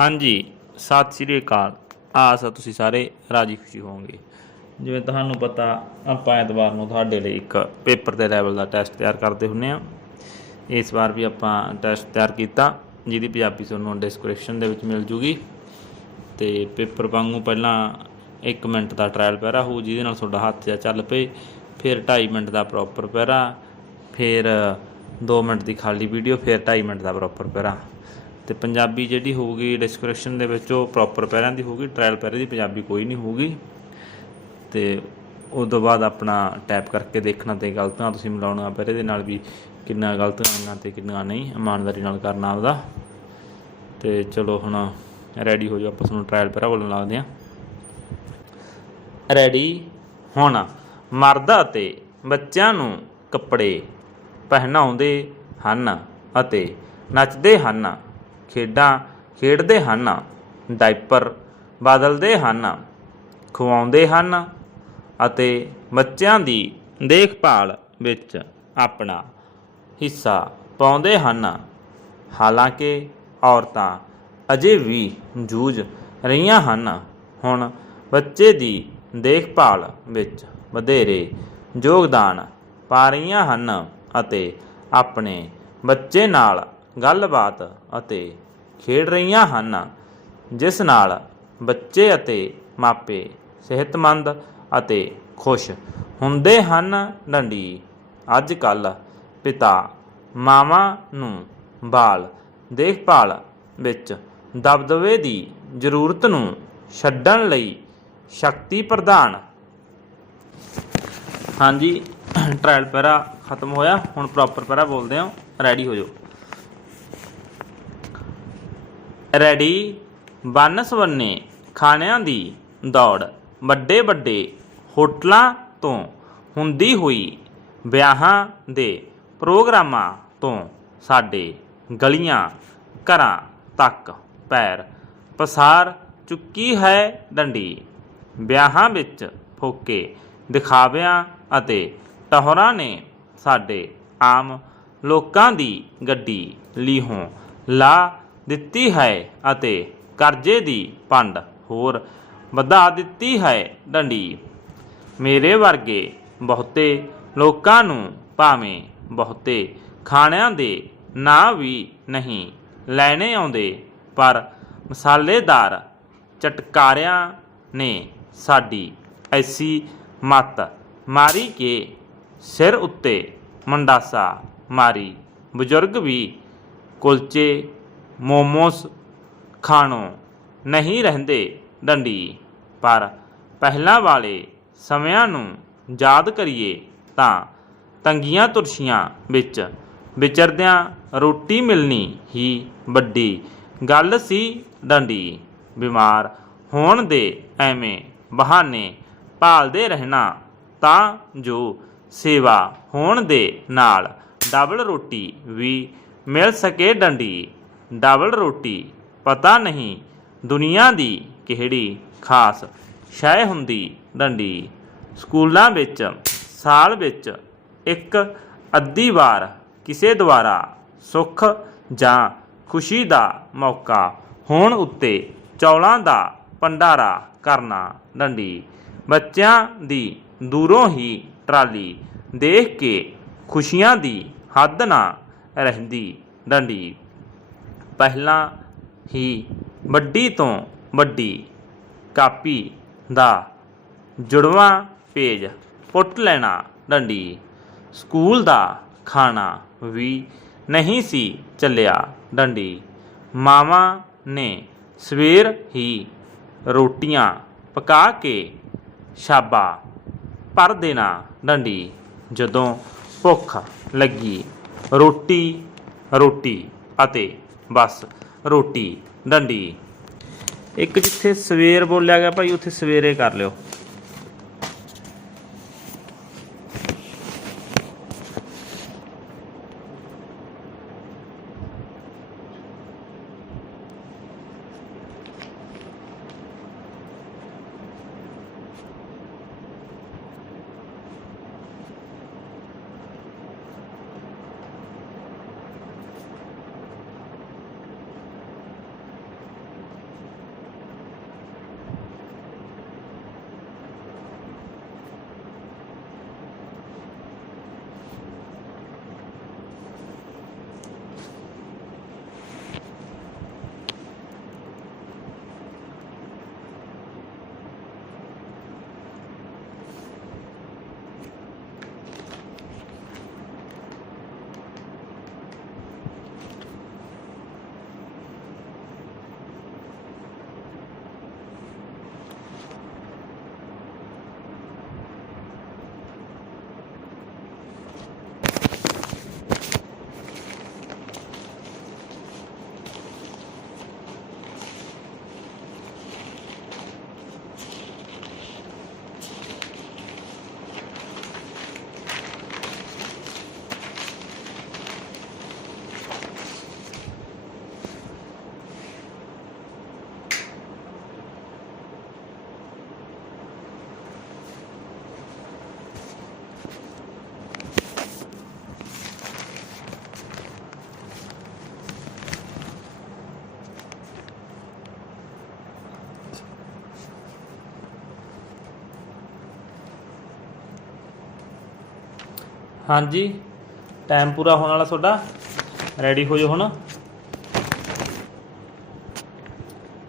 ਹਾਂਜੀ, ਸਤਿ ਸ੍ਰੀ ਅਕਾਲ। ਆਸ ਆ ਤੁਸੀਂ ਸਾਰੇ ਰਾਜੀ ਖੁਸ਼ੀ ਹੋਵੋਗੇ। ਜਿਵੇਂ ਤੁਹਾਨੂੰ ਪਤਾ, ਆਪਾਂ ਐਤਵਾਰ ਨੂੰ ਤੁਹਾਡੇ ਲਈ ਇੱਕ ਪੇਪਰ ਦੇ ਲੈਵਲ ਦਾ ਟੈਸਟ ਤਿਆਰ ਕਰਦੇ ਹੁੰਨੇ ਆ। ਇਸ ਵਾਰ ਵੀ ਆਪਾਂ ਟੈਸਟ ਤਿਆਰ ਕੀਤਾ, ਜਿਹਦੀ ਪੰਜਾਬੀ ਤੁਹਾਨੂੰ ਡਿਸਕ੍ਰਿਪਸ਼ਨ ਦੇ ਵਿੱਚ ਮਿਲ ਜੂਗੀ। ਤੇ ਪੇਪਰ ਵਾਂਗੂ ਪਹਿਲਾਂ 1 ਮਿੰਟ ਦਾ ਟ੍ਰਾਇਲ ਪੈਰਾ ਹੋਊ, ਜਿਹਦੇ ਨਾਲ ਤੁਹਾਡਾ ਹੱਥ ਜਿਹਾ ਚੱਲ ਪਏ। ਫਿਰ 2.5 ਮਿੰਟ ਦਾ ਪ੍ਰੋਪਰ ਪੈਰਾ ਫਿਰ 2 ਮਿੰਟ ਦੀ ਖਾਲੀ ਵੀਡੀਓ ਫਿਰ 2.5 ਮਿੰਟ ਦਾ ਪ੍ਰੋਪਰ ਪੈਰਾ ਤੇ ਪੰਜਾਬੀ ਜਿਹੜੀ ਹੋਊਗੀ ਡਿਸਕ੍ਰਿਪਸ਼ਨ ਦੇ ਵਿੱਚ ਉਹ ਪ੍ਰੋਪਰ ਪੈਰਿਆਂ ਦੀ ਹੋਊਗੀ ਟ੍ਰਾਇਲ ਪੈਰੇ ਦੀ ਪੰਜਾਬੀ ਕੋਈ ਨਹੀਂ ਹੋਊਗੀ। ਤੇ ਉਸ ਤੋਂ ਬਾਅਦ ਆਪਣਾ ਟੈਪ ਕਰਕੇ ਦੇਖਣਾ ਤੇ ਗਲਤਾਂ ਤੁਸੀਂ ਮਿਲਾਉਣਾ ਪੈਰੇ ਦੇ ਨਾਲ ਵੀ ਕਿੰਨਾ ਗਲਤ ਆਈਆਂ ਤੇ, ਕਿੰਨਾ ਨਹੀਂ, ਇਮਾਨਦਾਰੀ ਨਾਲ ਕਰਨਾ ਆਪਦਾ। ਤੇ ਚਲੋ ਹੁਣ ਰੈਡੀ ਹੋ ਜਾਓ, ਆਪਾਂ ਤੁਹਾਨੂੰ ਟ੍ਰਾਇਲ ਪੈਰਾ ਬੋਲਣ ਲੱਗਦੇ ਹਾਂ। ਰੈਡੀ ਹੁਣ। ਮਰਦ ਅਤੇ ਬੱਚਿਆਂ ਨੂੰ ਕੱਪੜੇ ਪਹਿਨਾਉਂਦੇ ਹਨ ਅਤੇ ਨੱਚਦੇ ਹਨ। ਖੇਡਾਂ ਖੇਡਦੇ ਹਨ ਡਾਈਪਰ ਬਦਲਦੇ ਹਨ, ਖਵਾਉਂਦੇ ਹਨ ਅਤੇ ਬੱਚਿਆਂ ਦੀ ਦੇਖਭਾਲ ਵਿੱਚ ਆਪਣਾ ਹਿੱਸਾ ਪਾਉਂਦੇ ਹਨ। ਹਾਲਾਂਕਿ ਔਰਤਾਂ ਅਜੇ ਵੀ ਜੂਝ ਰਹੀਆਂ ਹਨ। ਹੁਣ ਬੱਚੇ ਦੀ ਦੇਖਭਾਲ ਵਿੱਚ ਵਧੇਰੇ ਯੋਗਦਾਨ ਪਾ ਰਹੀਆਂ ਹਨ ਅਤੇ ਆਪਣੇ ਬੱਚੇ ਨਾਲ ਗੱਲਬਾਤ ਅਤੇ ਖੇਡ ਰਹੀਆਂ ਹਨ, ਜਿਸ ਨਾਲ ਬੱਚੇ ਅਤੇ ਮਾਪੇ ਸਿਹਤਮੰਦ ਅਤੇ ਖੁਸ਼ ਹੁੰਦੇ ਹਨ। ਡੰਡੀ ਅੱਜ ਕੱਲ ਪਿਤਾ ਮਾਵਾਂ ਨੂੰ ਬਾਲ ਦੇਖਭਾਲ ਵਿੱਚ ਦਬਦਬੇ ਦੀ ਜ਼ਰੂਰਤ ਨੂੰ ਛੱਡਣ ਲਈ ਸ਼ਕਤੀ ਪ੍ਰਦਾਨ ਹਾਂਜੀ ਟ੍ਰਾਇਲ ਪੈਰਾ ਖਤਮ ਹੋਇਆ। ਹੁਣ ਪ੍ਰੋਪਰ ਪੈਰਾ ਬੋਲਦੇ ਹਾਂ। ਰੈਡੀ ਹੋ ਜਾਓ। ਰੈਡੀ? ਵੰਨ ਸਵੰਨੇ, ਖਾਣਿਆਂ ਦੀ ਦੌੜ। ਵੱਡੇ ਵੱਡੇ ਹੋਟਲਾਂ ਤੋਂ ਹੁੰਦੀ ਹੋਈ ਵਿਆਹਾਂ ਦੇ ਪ੍ਰੋਗਰਾਮਾਂ ਤੋਂ ਸਾਡੇ ਗਲੀਆਂ ਘਰਾਂ ਤੱਕ ਪੈਰ ਪਸਾਰ ਚੁੱਕੀ ਹੈ ਡੰਡੀ। ਵਿਆਹਾਂ ਵਿੱਚ ਫੋਕੇ ਦਿਖਾਵਿਆਂ ਅਤੇ ਟਹੁਰਾਂ ਨੇ ਸਾਡੇ ਆਮ ਲੋਕਾਂ ਦੀ ਗੱਡੀ ਲੀਹੋਂ ਲਾ ਦਿੱਤੀ ਹੈ ਅਤੇ ਕਰਜ਼ੇ ਦੀ ਪੰਡ ਹੋਰ ਵਧਾ ਦਿੱਤੀ ਹੈ ਡੰਡੀ। ਮੇਰੇ ਵਰਗੇ ਬਹੁਤੇ ਲੋਕਾਂ ਨੂੰ ਭਾਵੇਂ ਬਹੁਤੇ ਖਾਣਿਆਂ ਦੇ ਨਾਂ ਵੀ ਨਹੀਂ ਲੈਣੇ ਆਉਂਦੇ, ਪਰ ਮਸਾਲੇਦਾਰ ਚਟਕਾਰਿਆਂ ਨੇ ਸਾਡੀ ਐਸੀ ਮੱਤ ਮਾਰੀ ਕੇ ਸਿਰ ਉੱਤੇ ਮੰਡਾਸਾ ਮਾਰੀ। ਬਜ਼ੁਰਗ ਵੀ ਕੁਲਚੇ ਮੋਮੋਸ ਖਾਣੋਂ ਨਹੀਂ ਰਹਿੰਦੇ ਡੰਡੀ। ਪਰ ਪਹਿਲਾਂ ਵਾਲੇ ਸਮਿਆਂ ਨੂੰ ਯਾਦ ਕਰੀਏ ਤਾਂ ਤੰਗੀਆਂ ਤੁਰਸ਼ੀਆਂ ਵਿੱਚ ਵਿਚਰਦਿਆਂ ਰੋਟੀ ਮਿਲਣੀ ਹੀ ਵੱਡੀ ਗੱਲ ਸੀ ਡੰਡੀ। ਬਿਮਾਰ ਹੋਣ ਦੇ ਐਵੇਂ ਬਹਾਨੇ ਭਾਲਦੇ ਰਹਿਣਾ ਤਾਂ ਜੋ ਸੇਵਾ ਹੋਣ ਦੇ ਨਾਲ ਡਬਲ ਰੋਟੀ ਵੀ ਮਿਲ ਸਕੇ ਡੰਡੀ। ਡਬਲ ਰੋਟੀ, ਪਤਾ ਨਹੀਂ ਦੁਨੀਆ ਦੀ ਕਿਹੜੀ ਖਾਸ ਸ਼ੈ ਹੁੰਦੀ ਡੰਡੀ। ਸਕੂਲਾਂ ਵਿੱਚ, ਸਾਲ ਵਿੱਚ ਇੱਕ ਅੱਧੀ ਵਾਰ ਕਿਸੇ ਦੁਆਰਾ ਸੁੱਖ ਜਾਂ ਖੁਸ਼ੀ ਦਾ ਮੌਕਾ ਹੋਣ ਉੱਤੇ ਚੌਲਾਂ ਦਾ ਭੰਡਾਰਾ ਕਰਨਾ ਡੰਡੀ। ਬੱਚਿਆਂ ਦੀ ਦੂਰੋਂ ਹੀ ਟਰਾਲੀ ਦੇਖ ਕੇ ਖੁਸ਼ੀਆਂ ਦੀ ਹੱਦ ਨਾ ਰਹਿੰਦੀ ਡੰਡੀ। ਪਹਿਲਾਂ ਹੀ ਵੱਡੀ ਤੋਂ ਵੱਡੀ ਕਾਪੀ ਦਾ ਜੁੜਵਾਂ ਪੇਜ ਪੁੱਟ ਲੈਣਾ ਡੰਡੀ। ਸਕੂਲ ਦਾ ਖਾਣਾ ਵੀ ਨਹੀਂ ਸੀ ਚੱਲਿਆ ਡੰਡੀ। ਮਾਵਾਂ ਨੇ ਸਵੇਰ ਹੀ ਰੋਟੀਆਂ ਪਕਾ ਕੇ ਸ਼ਾਬਾ ਭਰ ਦੇਣਾ ਡੰਡੀ। ਜਦੋਂ ਭੁੱਖ ਲੱਗੀ ਰੋਟੀ ਰੋਟੀ ਅਤੇ ਬਸ ਰੋਟੀ ਡੰਡੀ। ਇੱਕ ਜਿੱਥੇ ਸਵੇਰ ਬੋਲਿਆ ਗਿਆ ਭਾਈ ਉੱਥੇ ਸਵੇਰੇ ਕਰ ਲਿਓ। ਹਾਂਜੀ ਟਾਈਮ ਪੂਰਾ ਹੋਣ ਵਾਲਾ ਤੁਹਾਡਾ। ਰੈਡੀ ਹੋ ਜਾਓ ਹੁਣ।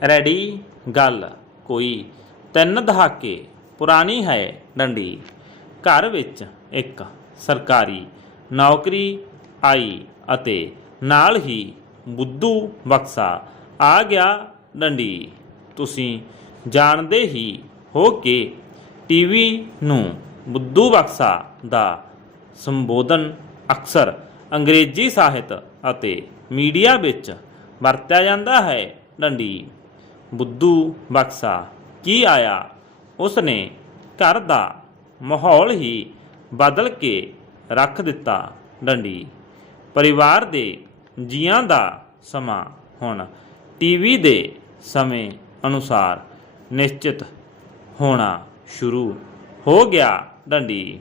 ਰੈਡੀ ਗੱਲ। ਕੋਈ। ਤਿੰਨ ਦਹਾਕੇ। ਪੁਰਾਣੀ ਹੈ ਡੰਡੀ। ਘਰ ਵਿੱਚ ਇੱਕ ਸਰਕਾਰੀ ਨੌਕਰੀ ਆਈ ਅਤੇ ਨਾਲ ਹੀ ਬੁੱਧੂ ਬਕਸਾ ਆ ਗਿਆ ਡੰਡੀ। ਤੁਸੀਂ ਜਾਣਦੇ ਹੀ ਹੋ ਕਿ ਟੀਵੀ ਨੂੰ ਬੁੱਧੂ ਬਕਸਾ ਦਾ ਸੰਬੋਧਨ ਅਕਸਰ ਅੰਗਰੇਜ਼ੀ ਸਾਹਿਤ ਅਤੇ ਮੀਡੀਆ ਵਿੱਚ ਵਰਤਿਆ ਜਾਂਦਾ ਹੈ। ਡੰਡੀ। ਬੁੱਧੂ ਬਕਸਾ, ਕੀ ਆਇਆ? ਉਸ ਨੇ ਘਰ ਦਾ ਮਾਹੌਲ ਹੀ ਬਦਲ ਕੇ ਰੱਖ ਦਿੱਤਾ। ਡੰਡੀ। ਪਰਿਵਾਰ ਦੇ ਜੀਆਂ ਦਾ ਸਮਾਂ ਹੁਣ ਟੀਵੀ ਦੇ ਸਮੇਂ ਅਨੁਸਾਰ ਨਿਸ਼ਚਿਤ ਹੋਣਾ ਸ਼ੁਰੂ ਹੋ ਗਿਆ। ਡੰਡੀ।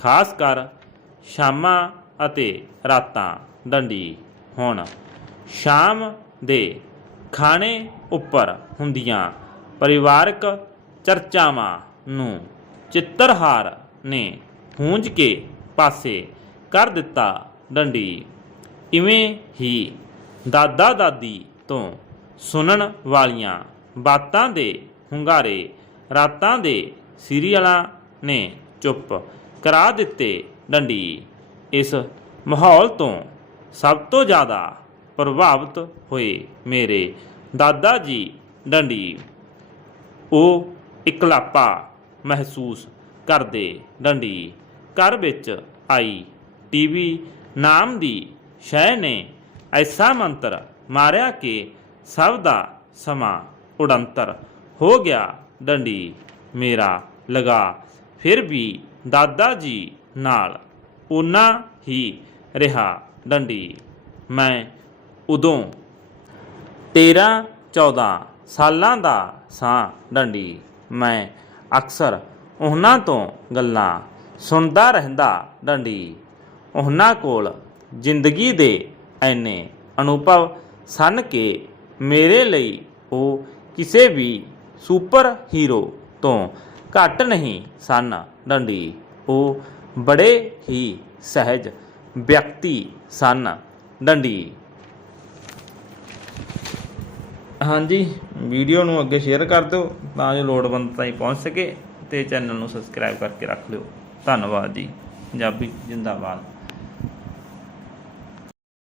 ਖਾਸ ਕਰ ਸ਼ਾਮਾਂ ਅਤੇ ਰਾਤਾਂ। ਡੰਡੀ ਹੁਣ ਸ਼ਾਮ ਦੇ ਖਾਣੇ ਉੱਪਰ ਹੁੰਦੀਆਂ ਪਰਿਵਾਰਕ ਚਰਚਾਵਾਂ ਨੂੰ ਚਿੱਤਰਹਾਰ ਨੇ ਹੂੰਝ ਕੇ ਪਾਸੇ ਕਰ ਦਿੱਤਾ ਡੰਡੀ ਇਵੇਂ ਹੀ ਦਾਦਾ ਦਾਦੀ ਤੋਂ ਸੁਣਨ ਵਾਲੀਆਂ ਬਾਤਾਂ ਦੇ ਹੁੰਗਾਰੇ, ਰਾਤਾਂ ਦੇ ਸੀਰੀਅਲਾਂ ਨੇ ਚੁੱਪ ਕਰਾ ਦਿੱਤੇ ਡੰਡੀ। ਇਸ ਮਾਹੌਲ ਤੋਂ ਸਭ ਤੋਂ ਜ਼ਿਆਦਾ ਪ੍ਰਭਾਵਿਤ ਹੋਏ ਮੇਰੇ ਦਾਦਾ ਜੀ ਡੰਡੀ। ਉਹ ਇਕਲਾਪਾ ਮਹਿਸੂਸ ਕਰਦੇ ਡੰਡੀ ਘਰ ਵਿੱਚ ਆਈ। ਟੀਵੀ ਨਾਮ ਦੀ ਸ਼ੈ ਨੇ ਐਸਾ ਮੰਤਰ ਮਾਰਿਆ ਕਿ ਸਭ ਦਾ ਸਮਾਂ ਉਡੰਤਰ ਹੋ ਗਿਆ। ਡੰਡੀ ਮੇਰਾ ਲਗਾ। ਫਿਰ ਵੀ ਦਾਦਾ ਜੀ ਨਾਲ ਉਨਾ ਹੀ ਰਿਹਾ। ਡੰਡੀ, ਮੈਂ ਉਦੋਂ 13 14 ਸਾਲਾਂ ਦਾ ਸਾਂ। ਡੰਡੀ, ਮੈਂ ਅਕਸਰ ਉਹਨਾਂ ਤੋਂ ਗੱਲਾਂ ਸੁਣਦਾ ਰਹਿੰਦਾ। ਡੰਡੀ, ਉਹਨਾਂ ਕੋਲ ਜ਼ਿੰਦਗੀ ਦੇ ਐਨੇ ਅਨੁਭਵ ਸਨ ਕਿ ਮੇਰੇ ਲਈ ਉਹ ਕਿਸੇ ਵੀ ਸੁਪਰ ਹੀਰੋ ਤੋਂ ਘੱਟ ਨਹੀਂ ਸਨ। ਡੰਡੀ, ਉਹ ਬੜੇ ਹੀ ਸਹਿਜ ਵਿਅਕਤੀ ਸਨ। ਡੰਡੀ। ਹਾਂਜੀ, ਵੀਡੀਓ ਨੂੰ ਅੱਗੇ ਸ਼ੇਅਰ ਕਰ ਦਿਓ ਤਾਂ ਜੋ ਲੋੜਵੰਦ ਤਾਈਂ ਪਹੁੰਚ ਸਕੇ ਤੇ ਚੈਨਲ ਨੂੰ ਸਬਸਕ੍ਰਾਈਬ ਕਰਕੇ ਰੱਖ ਲਿਓ। ਧੰਨਵਾਦ ਜੀ। ਪੰਜਾਬੀ ਜਿੰਦਾਬਾਦ।